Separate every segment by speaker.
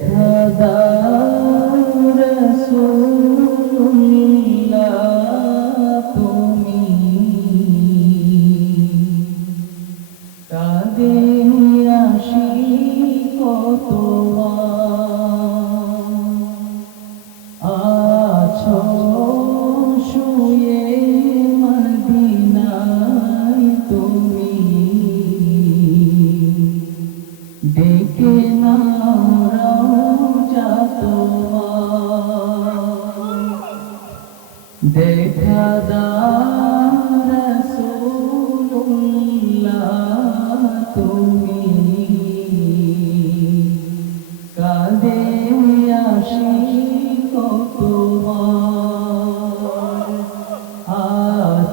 Speaker 1: come.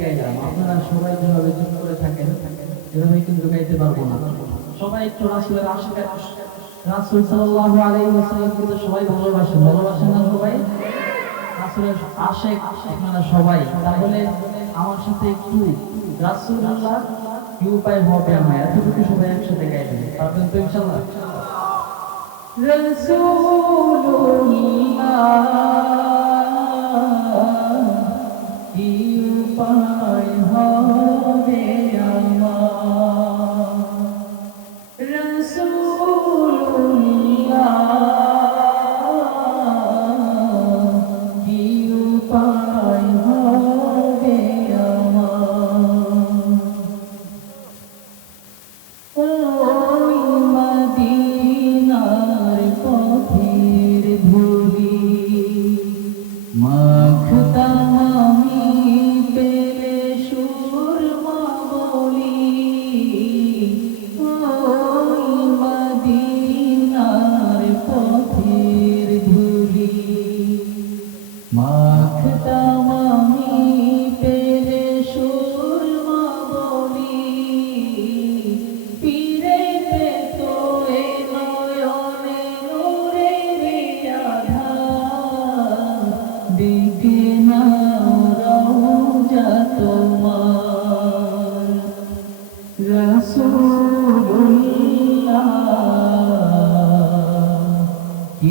Speaker 1: গাইলাম আপনারা সবাই যেভাবে চুপ করে থাকেন এভাবে কিন্তু গাইতে পারব না। সবাই একটু রাসুলের আশিকার রাসুল সাল্লাল্লাহু আলাইহি ওয়াসাল্লাম কিন্তু সবাই ভালোবাসেন। ভালোবাসেন না সবাই? রাসুলের আশেক আপনারা সবাই। তাহলে আমার সাথে একটু রাসূলুল্লাহ কি উপায় হবে আমার এতটুকু সবাই একসাথে গাইবেন পারবেন তো ইনশাআল্লাহ? রসুল্লাহ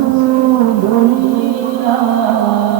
Speaker 1: الحمد لله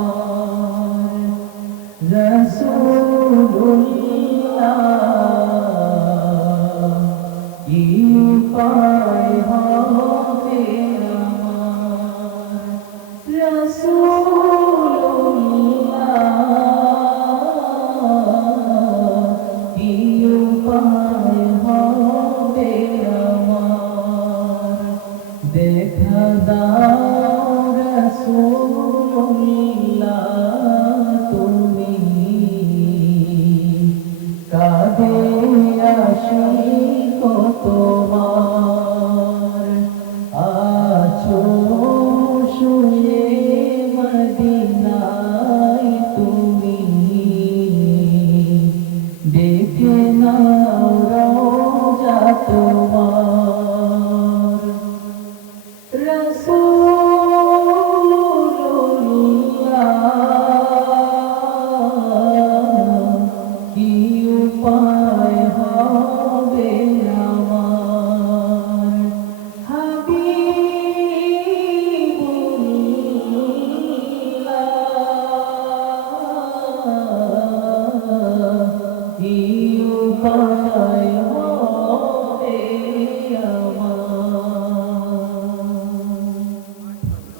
Speaker 1: Amen.